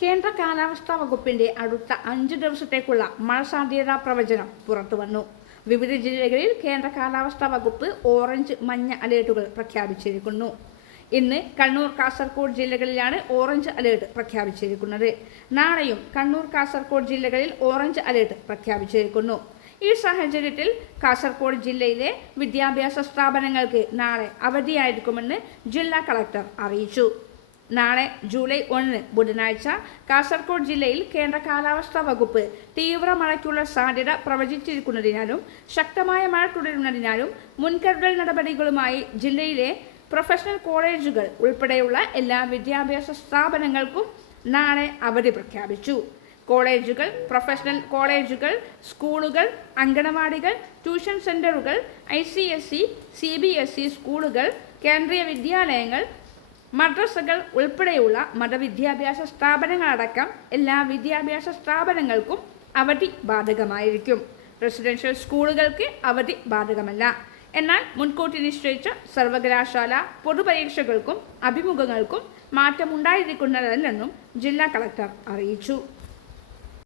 കേന്ദ്ര കാലാവസ്ഥാ വകുപ്പിന്റെ അടുത്ത 5 ദിവസത്തേക്കുള്ള മഴ സാധ്യതാ പ്രവചനം പുറത്തുവന്നു. വിവിധ ജില്ലകളിൽ കേന്ദ്ര കാലാവസ്ഥാ വകുപ്പ് ഓറഞ്ച്, മഞ്ഞ അലേർട്ടുകൾ പ്രഖ്യാപിച്ചിരിക്കുന്നു. ഇന്ന് കണ്ണൂർ, കാസർഗോഡ് ജില്ലകളിലാണ് ഓറഞ്ച് അലേർട്ട് പ്രഖ്യാപിച്ചിരിക്കുന്നത്. നാളെയും കണ്ണൂർ, കാസർഗോഡ് ജില്ലകളിൽ ഓറഞ്ച് അലേർട്ട് പ്രഖ്യാപിച്ചിരിക്കുന്നു. ഈ സാഹചര്യത്തിൽ കാസർഗോഡ് ജില്ലയിലെ വിദ്യാഭ്യാസ സ്ഥാപനങ്ങൾക്ക് നാളെ അവധിയായിരിക്കുമെന്ന് ജില്ലാ കളക്ടർ അറിയിച്ചു. നാളെ ജൂലൈ 1 ബുധനാഴ്ച കാസർഗോഡ് ജില്ലയിൽ കേന്ദ്ര കാലാവസ്ഥാ വകുപ്പ് തീവ്ര മഴയ്ക്കുള്ള സാധ്യത പ്രവചിച്ചിരിക്കുന്നതിനാലും ശക്തമായ മഴ തുടരുന്നതിനാലും മുൻകരുതൽ നടപടികളുമായി ജില്ലയിലെ പ്രൊഫഷണൽ കോളേജുകൾ ഉൾപ്പെടെയുള്ള എല്ലാ വിദ്യാഭ്യാസ സ്ഥാപനങ്ങൾക്കും നാളെ അവധി പ്രഖ്യാപിച്ചു. കോളേജുകൾ, പ്രൊഫഷണൽ കോളേജുകൾ, സ്കൂളുകൾ, അങ്കണവാടികൾ, ട്യൂഷൻ സെന്ററുകൾ, ICSE, CBSE സ്കൂളുകൾ, കേന്ദ്രീയ വിദ്യാലയങ്ങൾ, മദ്രസകൾ ഉൾപ്പെടെയുള്ള മതവിദ്യാഭ്യാസ സ്ഥാപനങ്ങളടക്കം എല്ലാ വിദ്യാഭ്യാസ സ്ഥാപനങ്ങൾക്കും അവധി ബാധകമായിരിക്കും. റെസിഡൻഷ്യൽ സ്കൂളുകൾക്ക് അവധി ബാധകമല്ല. എന്നാൽ മുൻകൂട്ടി നിശ്ചയിച്ച സർവകലാശാല പൊതുപരീക്ഷകൾക്കും അഭിമുഖങ്ങൾക്കും മാറ്റമുണ്ടായിരിക്കുന്നതല്ലെന്നും ജില്ലാ കളക്ടർ അറിയിച്ചു.